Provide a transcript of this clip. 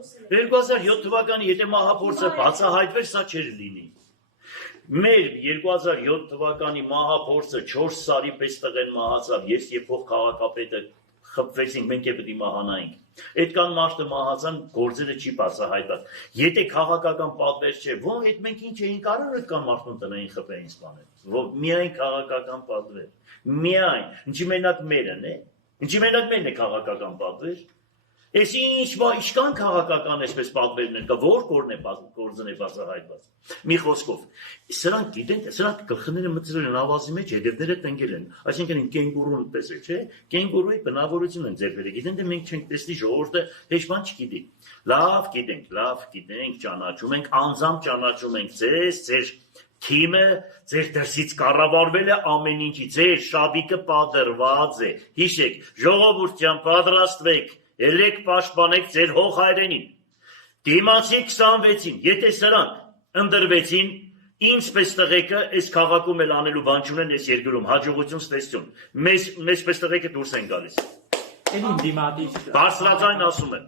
2007 թվականի եթե մահափորձը բացահայտվեր, սա չէր լինի։ Մեր 2007 թվականի մահափորձը 4 սարի պես տղեն մահացավ, ես եւ փոխ քաղաքապետը խփվեցինք, մենք է պետք է մահանայինք։ Այդքան մարդը մահացան, գործերը չի բացահայտված։ Եթե քաղաքական պատվեր չէ, ո՞ն այդ մենք ինչ էինք արել այդքան մարդուն տնային խփեին սպանել։ Միայն քաղաքական պատվեր։ Միայն, ինչի մենակ մերն է։ Ինչի մենակ մերն է քաղաքական պատվեր։ Այս ինչքան քաղաքական այսպես պատվերներ կա, որ գործն է բացահայտված։ Մի խոսքով, սրանք գիտեն, սրանք գլխները մտցրել են ավազի մեջ, հետևները տնկել են, այսինքն կենգուրուն պես է, չէ՞, կենգուրուի բնավորություն են ձեր վերել, գիտեն, դե մենք չենք տեսնի, ժողովուրդը հեչ բան չգիտի։ Լավ գիտենք, ճանաչում ենք, անձամբ ճանաչում ենք ձեզ, ձեր թիմը, ձեր դրսից կառավարվել է ամեն ինչի, ձեր շաբիկը պատրված է։ Հիշեք, ժողովուրդ ջան, պատրաստվեք, ելեք պաշտպանեք ձեր հող հայրենին։ Դիմացի 26-ին, եթե սրանք ընդրվեցին, ինձ պես տղեկը այս քաղաքում էլ անելու բան չունեն այս երկրում, հաջողություն ստեսություն։ Մեզ պես տղեկը դուրս են գալիս։ Բարձրաձայն ասում եմ։